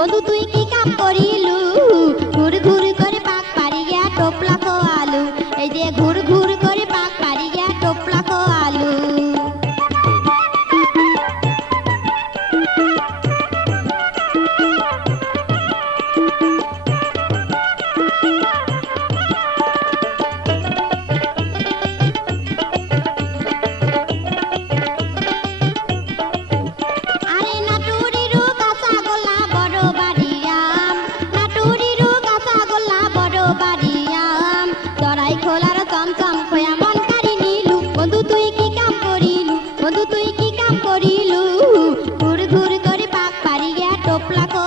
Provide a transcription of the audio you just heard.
বন্ধু তুই কি কাম করিলু ঘুর ঘুর করে পাক পারি গিয়া টোপলা কো আলু এই যে ঘুর ঘুর করে পাক পারি গিয়া টোপলা কো আলু আরে নাটুরিরু কাঁচা গোলা বড় বাড়িয়াম নাটুরিরু কাঁচা গোলা বড় বাড়িয়াম চড়াই খোলার চমচম খোয়া মন কারি নিলু বন্ধু তুই কি কাম করিলু বন্ধু তুই কি কাম করিলু ঘুর ঘুর করে পাক পারি গিয়া টোপলা কো